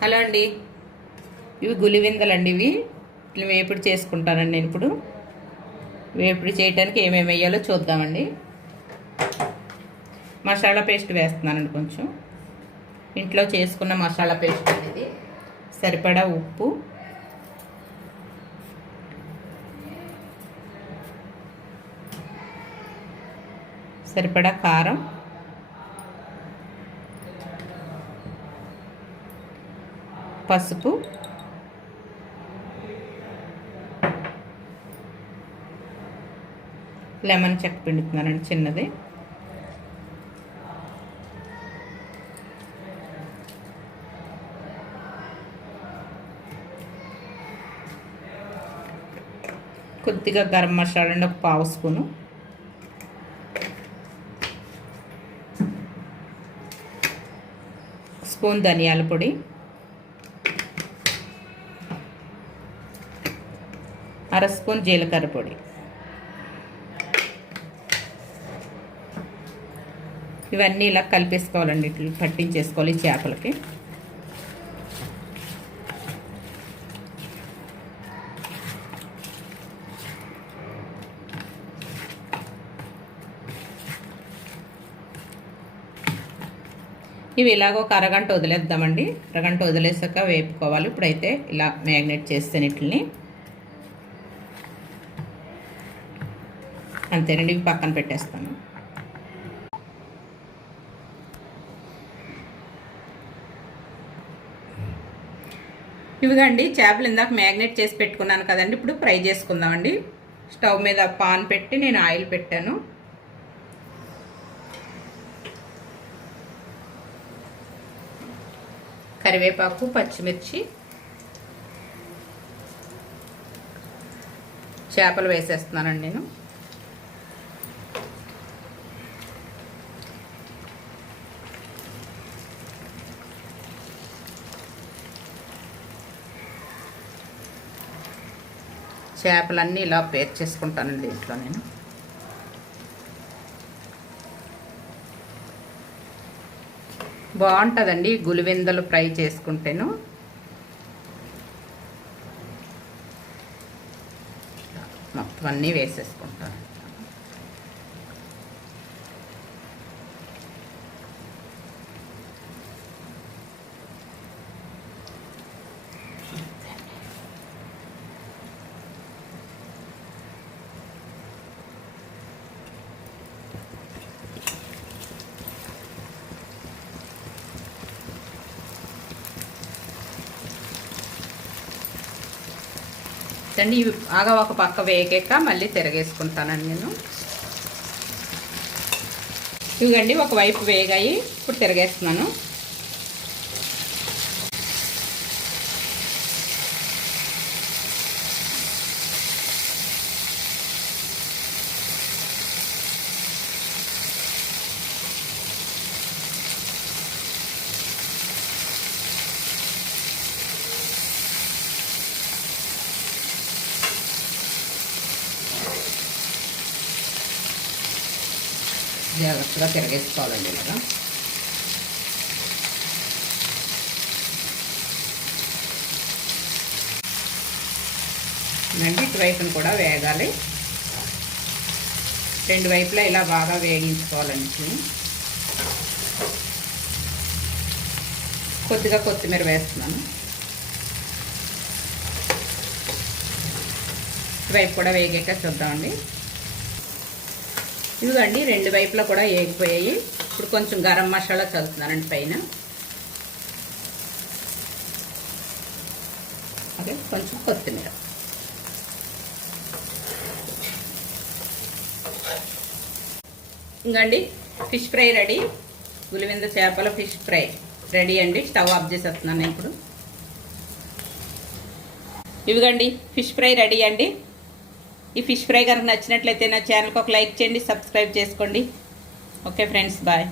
Hello అండి, ఇవి గులివిందలండి. ఇవి ఇట్లా వేపుడు చేసుకుంటానండి నేను. ఇప్పుడు వేపుడు చేయడానికి ఏమేమి వేయాలో చూద్దామండి. మసాలా పేస్ట్ వేస్తున్నానండి. కొంచెం ఇంట్లో చేసుకున్న మసాలా పేస్ట్ అనేది. సరిపడా ఉప్పు, సరిపడా కారం, పసుపు, లెమన్ చెక్క పిండుతున్నానండి చిన్నది. కొద్దిగా గరం మసాలా అండి, ఒక పావు స్పూను. స్పూన్ ధనియాల పొడి, అర స్పూన్ జీలకర్ర పొడి. ఇవన్నీ ఇలా కలిపేసుకోవాలండి, ఇట్లా పట్టించేసుకోవాలి చేపలకి. ఇవి ఇలాగ ఒక అరగంట వదిలేద్దామండి. అరగంట వదిలేసాక వేపుకోవాలి. ఇప్పుడైతే ఇలా మ్యాగ్నేట్ చేస్తాను వీటిని. అంతేనండి, ఇవి పక్కన పెట్టేస్తాను. ఇవిగండి చేపలు ఇందాక మ్యాగ్నేట్ చేసి పెట్టుకున్నాను కదండి. ఇప్పుడు ఫ్రై చేసుకుందామండి. స్టవ్ మీద పాన్ పెట్టి నేను ఆయిల్ పెట్టాను. కరివేపాకు, పచ్చిమిర్చి, చేపలు వేసేస్తున్నానండి నేను. చేపలన్నీ ఇలా పేర్చేసుకుంటానండి దీంట్లో నేను. బాగుంటుందండి గులివెందలు ఫ్రై చేసుకుంటేను. మొత్తం అన్నీ వేసేసుకుంటాను. అండి ఇవి బాగా ఒక పక్క వేగాక మళ్ళీ తిరగేసుకుంటానండి నేను. ఇవిగండి ఒకవైపు వేగాయి, ఇప్పుడు తిరగేస్తున్నాను. జాగ్రత్తగా తిరగేసుకోవాలండి ఇలాగా. అండి ఇటువైపును కూడా వేగాలి. రెండు వైపులా ఇలా బాగా వేగించుకోవాలండి. కొద్దిగా కొత్తిమీర వేస్తున్నాను. ఇటువైపు కూడా వేగాక చూద్దామండి. ఇదిగండి రెండు వైపులా కూడా వేగిపోయాయి. ఇప్పుడు కొంచెం గరం మసాలా చల్లుతున్నానండి పైన. అదే కొంచెం కొత్తిమీర. ఇంకండి ఫిష్ ఫ్రై రెడీ. గులివింద చేపల ఫిష్ ఫ్రై రెడీ అండి. స్టవ్ ఆఫ్ చేసేస్తున్నాను నేను ఇప్పుడు. ఇవిగండి ఫిష్ ఫ్రై రెడీ అండి. ఈ ఫిష్ ఫ్రై కనుక నచ్చినట్లయితే నా ఛానల్కి ఒక లైక్ చేయండి, సబ్స్క్రైబ్ చేసుకోండి. Okay friends, bye.